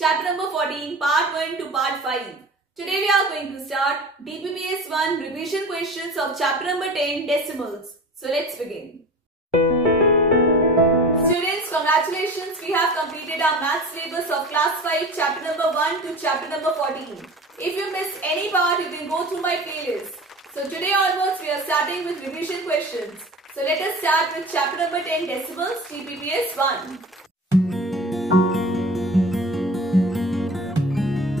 chapter number 14, part 1 to part 5. Today we are going to start DPPS 1 revision questions of chapter number 10, decimals. So let's begin. Students, congratulations, we have completed our maths syllabus of class 5, chapter number 1 to chapter number 14. If you missed any part, you can go through my playlist. So today onwards, we are starting with revision questions. So let us start with chapter number 10, decimals, DPPS 1.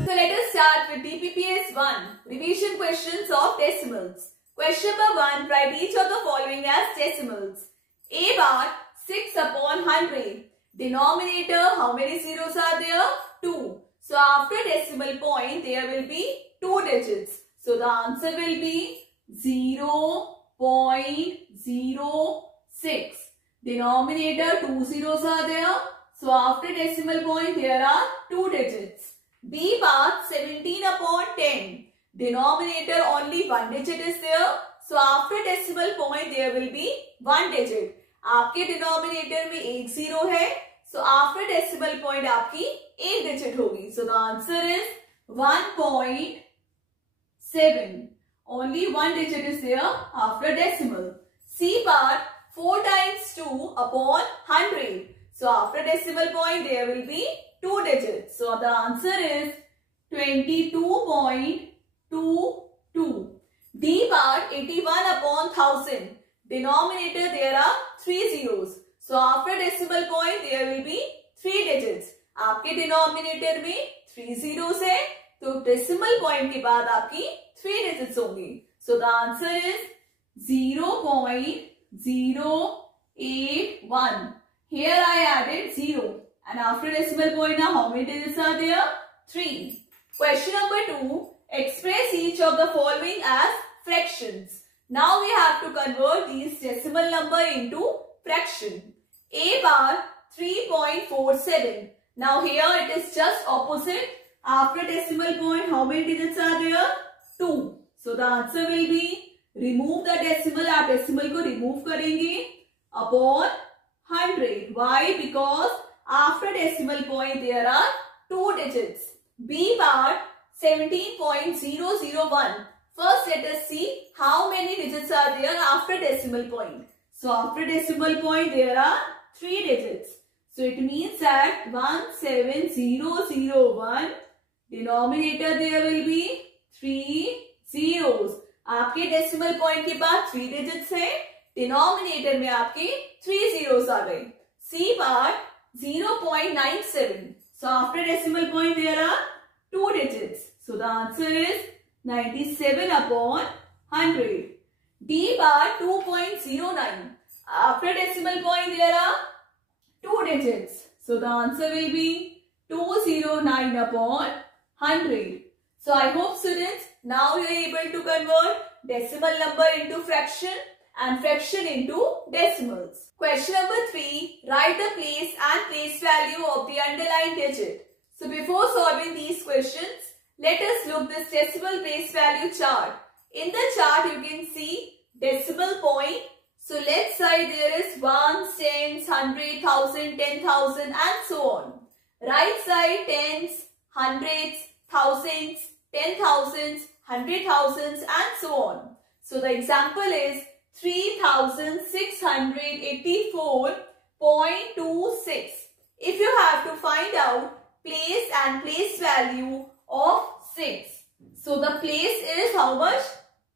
So let us start with DPPS 1, revision questions of decimals. Question number 1, write each of the following as decimals. A bar, 6 upon 100. Denominator, how many zeros are there? 2. So after decimal point, there will be 2 digits. So the answer will be 0.06. Denominator, 2 zeros are there. So after decimal point, there are 2 digits. B bar, 17 upon 10. Denominator, only 1 digit is there. So after decimal point, there will be 1 digit. आपके denominator में 1 0 है. So after decimal point, आपकी 1 digit होगी. So the answer is 1.7. Only 1 digit is there after decimal. C part 4 times 2 upon 100. So after decimal point, there will be 2 digits. So the answer is 22.22. D part 81 upon 1000. Denominator, there are 3 zeros. So after decimal point, there will be 3 digits. आपके denominator में 3 zeros है, तो decimal point के बाद आपकी 3 digits होंगी. So the answer is 0.081. Here I added 0. And after decimal point now, how many digits are there? 3. Question number 2. Express each of the following as fractions. Now we have to convert these decimal number into fraction. A bar 3.47. Now here it is just opposite. After decimal point, how many digits are there? 2. So the answer will be, remove the decimal. आप decimal को remove करेंगे upon 100. Why? Because after decimal point there are 2 digits. B bar 17.001. First let us see how many digits are there after decimal point. So after decimal point there are 3 digits. So it means that 17001, denominator there will be 3 zeros. आपके decimal point के बाद 3 digits है, denominator में आपके 3 zeros आ गए. C part 0.97. So after decimal point there are 2 digits. So the answer is 97 upon 100. D bar 2.09. After decimal point there are 2 digits. So the answer will be 209 upon 100. So I hope students, now you are able to convert decimal number into fraction and fraction into decimals. Question number 3. Write the place and place value of the underlined digit. So before solving these questions, let us look this decimal place value chart. In the chart you can see decimal point. So left side there is 1s, 10s, 100, 1000, 10,000 and so on. Right side 10s, 100s, 1000s, 10,000s, 100,000s and so on. So the example is 3684.26. If you have to find out place and place value of 6. So the place is how much?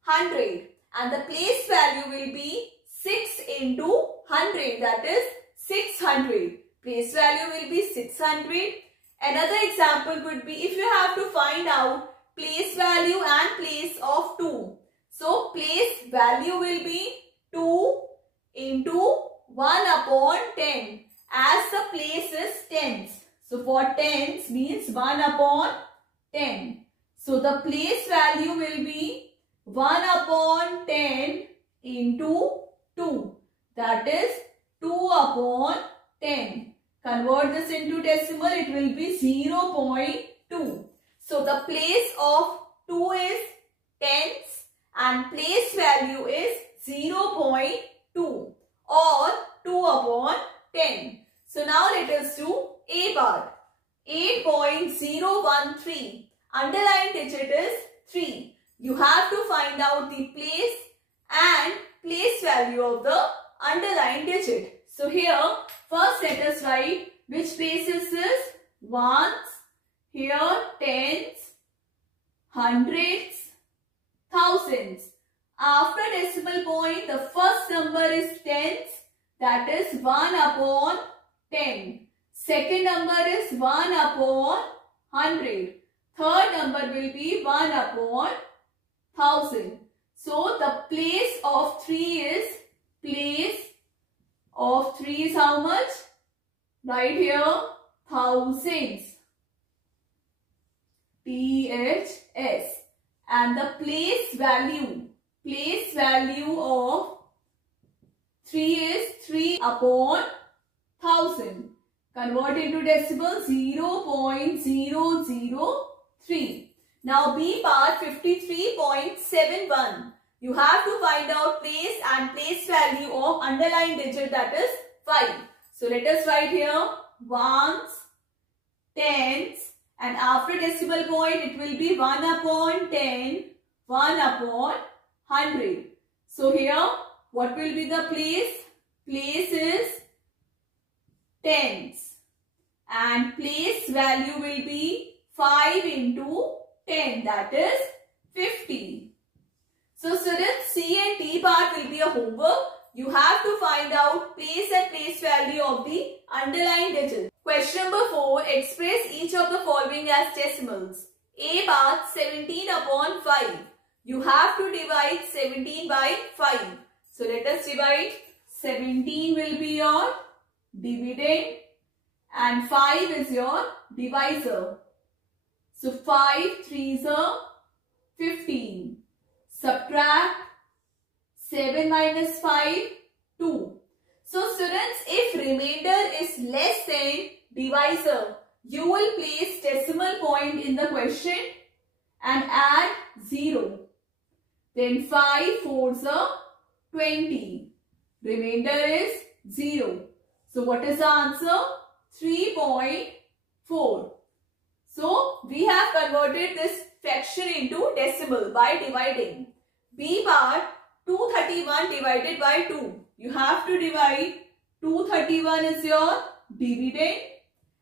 100. And the place value will be 6 into 100. That is 600. Place value will be 600. Another example could be if you have to find out place value and place of 2. So place value will be 2 into 1 upon 10. As the place is tens. So for tens means 1 upon 10. So the place value will be 1 upon 10 into 2. That is 2 upon 10. Convert this into decimal, it will be 0.2. So the place of 2 is tens and place value is 0.2 or 2 upon 10. So now let us do A part. 8.013. Underlying digit is 3. You have to find out the place and place value of the underlying digit. So here, first let us write which place is this? Ones, here tens, hundreds, thousands. After decimal point, the first number is tens, that is 1 upon 10. Second number is 1 upon 100. Third number will be 1 upon 1000. So the place of 3 is, place of 3 is how much? Right here, thousands. THS. And the place value of 3 is 3 upon 1000. Convert into decimal, 0.003. Now B part 53.71. You have to find out place and place value of underlying digit, that is 5. So let us write here ones, tens, and after decimal point it will be 1 upon 10, 1 upon 100. So here what will be the place? Place is tens and place value will be 5 into 10, that is 50. So students, C and D part will be a homework. You have to find out place and place value of the underlying digit. Question number 4. Express each of the following as decimals. A part 17 upon 5. You have to divide 17 by 5. So let us divide. 17 will be your dividend and 5 is your divisor. So 5 3s are 15. Subtract 7 minus 5, 2. So students, if remainder is less than divisor, you will place decimal point in the question and add 0. Then 5 4s are 20. Remainder is 0. So what is the answer? 3.4. So we have converted this fraction into decimal by dividing. B part 231 divided by 2. You have to divide. 231 is your dividend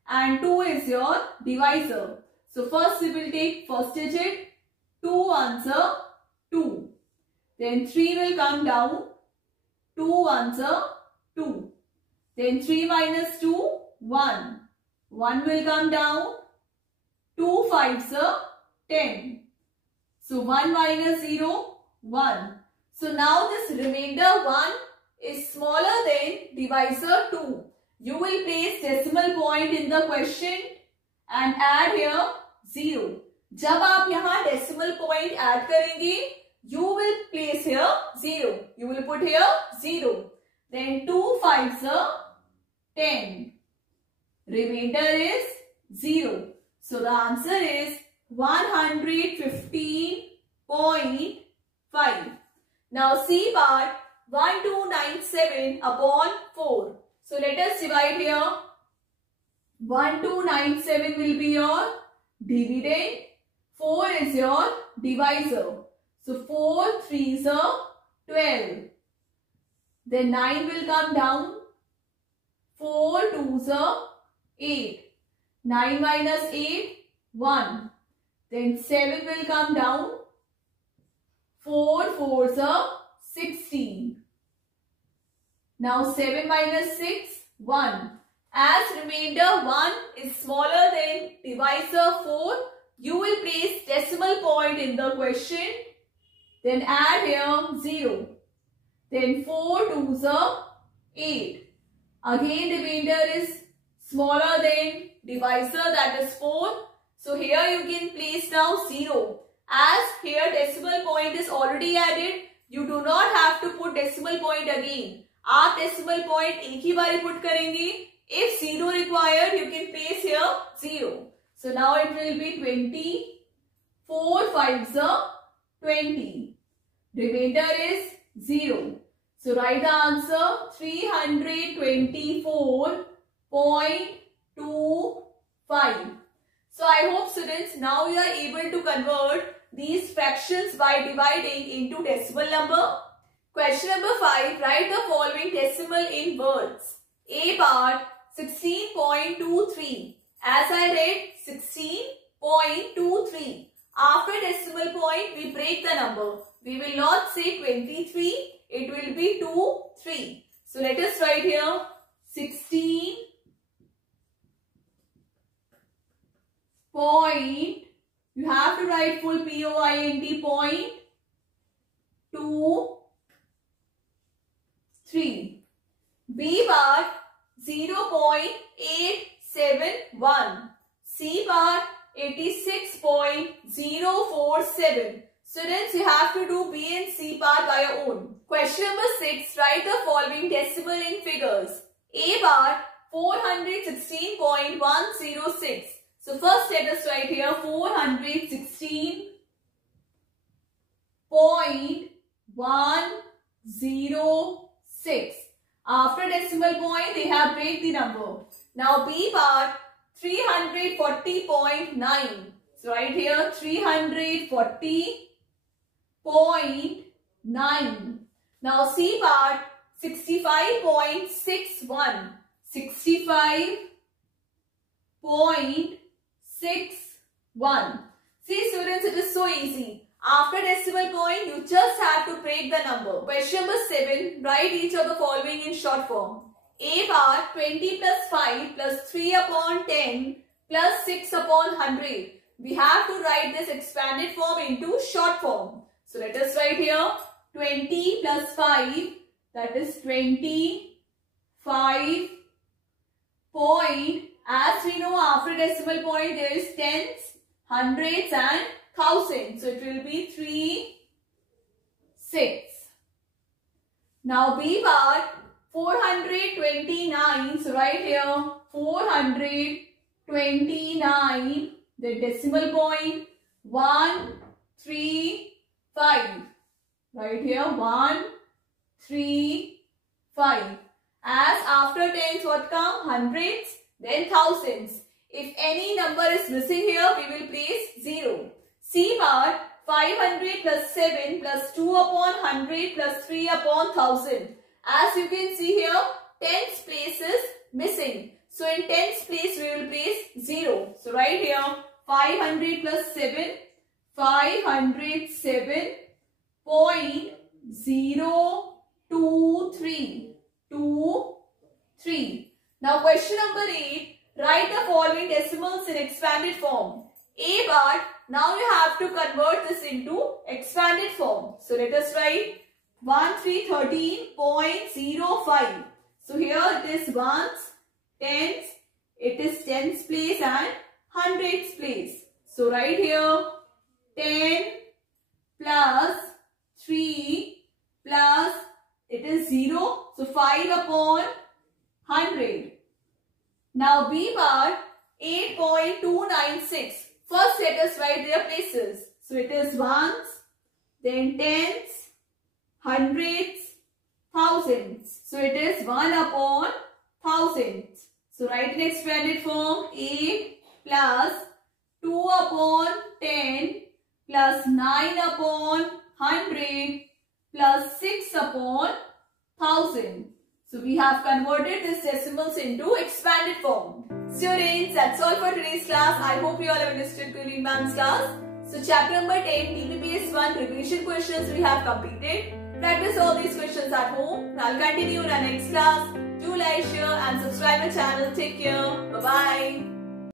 and 2 is your divisor. So first we will take first digit. 2 answer 2. Then 3 will come down. 2 answer 2. Then 3 minus 2, 1. 1 will come down. 2 5s are 10. So 1 minus 0, 1. So now this remainder 1 is smaller than divisor 2. You will place decimal point in the question and add here 0. जब आप यहाँ decimal point add करेंगे, you will place here 0. You will put here 0. Then 2 5s are 10. Remainder is 0. So the answer is 115.5. Now C part 1297 upon 4. So let us divide here. 1297 will be your dividend. 4 is your divisor. So 4 3s are 12. Then 9 will come down. 4 2s are 8. 9 minus 8, 1. Then 7 will come down. 4 4s are 16. Now 7 minus 6, 1. As remainder 1 is smaller than divisor 4, you will place decimal point in the question. Then add here 0. Then 4 2s are 8. Again remainder is smaller than divisor, that is 4. So here you can place now 0. As here decimal point is already added, you do not have to put decimal point again. आप decimal point एक ही बारी put करेंगे. If 0 required, you can place here 0. So now it will be 20. 4 5s are 20. Remainder is 0. So write the answer 324.25. 5. So I hope students now you are able to convert these fractions by dividing into decimal number. Question number 5. Write the following decimal in words. A part 16.23. As I read 16.23. After decimal point we break the number. We will not say 23. It will be 2, 3. So let us write here 16 point, you have to write full point, point 2, 3. B part 0.871. C part 86.047. Students, you have to do B and C part by your own. Question number 6. Write the following decimal in figures. A part 416.106. So first let us write here 416.106. After decimal point, they have break the number. Now B part 340.9. So right here 340.9. Now C part 65.61. 65.61. See students, it is so easy. After decimal point, you just have to break the number. Question number 7. Write each of the following in short form. A part 20 plus 5 plus 3 upon 10 plus 6 upon 100. We have to write this expanded form into short form. So let us write here 20 plus 5, that is 25 point. As we know, after decimal point there is tens, hundreds and thousands. So it will be 3, 6. Now B part 429. So right here 429. The decimal point 1, 3, 5. Right here 1, 3, 5. As after tens what come? Hundreds, then thousands. If any number is missing here, we will place 0. C part 500 plus 7 plus 2 upon 100 plus 3 upon 1000. As you can see here, tens place is missing. So in tens place we will place 0. So right here 500 plus 7, 507.023. Now question number 8. Write the following decimals in expanded form. A part, now you have to convert this into expanded form. So let us write 1313.05. So here it is ones, tens, it is tens place and hundreds place. So right here 10 plus 3 plus it is 0. So 5 upon 100. Now B part 8.296. First let us write their places. So it is ones, then tens, hundreds, thousands. So it is 1 upon thousands. So write in expanded form 8 plus 2 upon 10 plus 9 upon 100 plus 6 upon 1000. So we have converted these decimals into expanded form. Students, that's all for today's class. I hope you all have understood Green Man's class. So chapter number 10, DBPS 1 revision questions we have completed. Practice all these questions at home. I'll continue in our next class. Do like, share and subscribe my channel. Take care. Bye-bye.